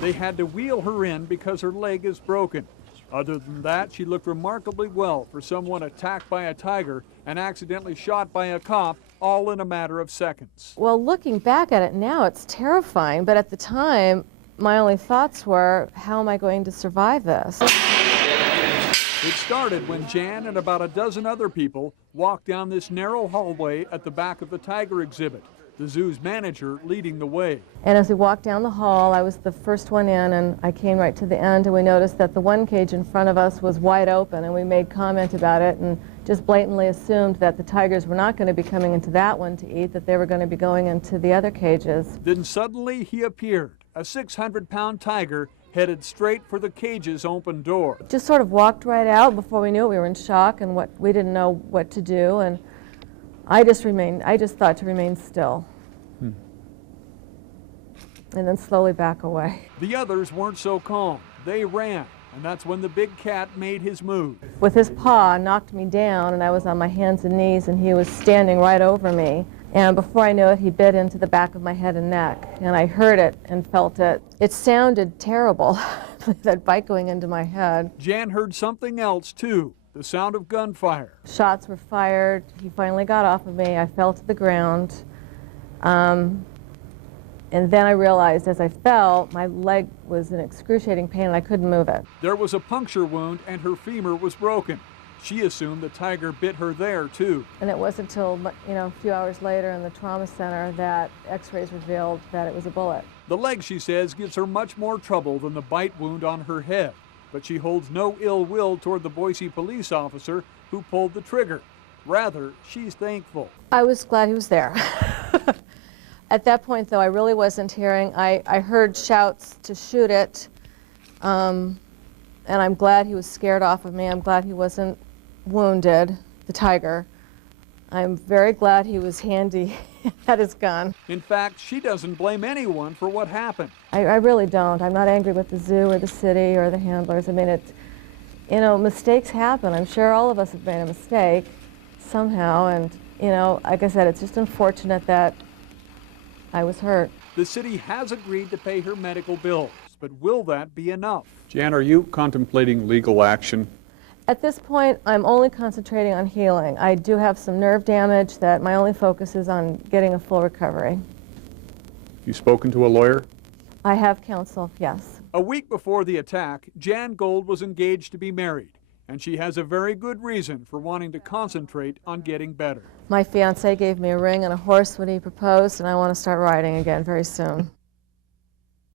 They had to wheel her in because her leg is broken. Other than that, she looked remarkably well for someone attacked by a tiger and accidentally shot by a cop, all in a matter of seconds. Well, looking back at it now, it's terrifying, but at the time, my only thoughts were, how am I going to survive this? It started when Jan and about a dozen other people walked down this narrow hallway at the back of the tiger exhibit, the zoo's manager leading the way. And as we walked down the hall, I was the first one in, and I came right to the end, and we noticed that the one cage in front of us was wide open, and we made comment about it and just blatantly assumed that the tigers were not going to be coming into that one to eat, that they were going to be going into the other cages. Then suddenly he appeared, a 600-pound tiger headed straight for the cage's open door. Just sort of walked right out. Before we knew it, we were in shock, and we didn't know what to do, and I just thought to remain still. And then slowly back away. The others weren't so calm. They ran, and that's when the big cat made his move. With his paw, knocked me down, and I was on my hands and knees, and he was standing right over me. And before I knew it, he bit into the back of my head and neck, and I heard it and felt it. It sounded terrible, that bite going into my head. Jan heard something else, too, the sound of gunfire. Shots were fired. He finally got off of me. I fell to the ground. And then I realized as I fell, my leg was in excruciating pain and I couldn't move it. There was a puncture wound and her femur was broken. She assumed the tiger bit her there, too. And it wasn't until, a few hours later in the trauma center that x-rays revealed that it was a bullet. The leg, she says, gives her much more trouble than the bite wound on her head. But she holds no ill will toward the Boise police officer who pulled the trigger. Rather, she's thankful. I was glad he was there. At that point, though, I really wasn't hearing. I heard shouts to shoot it, and I'm glad he was scared off of me. I'm glad he wasn't wounded, the tiger. I'm very glad he was handy at his gun. In fact, she doesn't blame anyone for what happened. I really don't. I'm not angry with the zoo or the city or the handlers. I mean, mistakes happen. I'm sure all of us have made a mistake somehow, and, like I said, it's just unfortunate that I was hurt. The city has agreed to pay her medical bills, but will that be enough? Jan, are you contemplating legal action? At this point, I'm only concentrating on healing. I do have some nerve damage that my only focus is on getting a full recovery. You spoken to a lawyer? I have counsel, yes. A week before the attack, Jan Gold was engaged to be married, and she has a very good reason for wanting to concentrate on getting better. My fiancé gave me a ring and a horse when he proposed, and I want to start riding again very soon.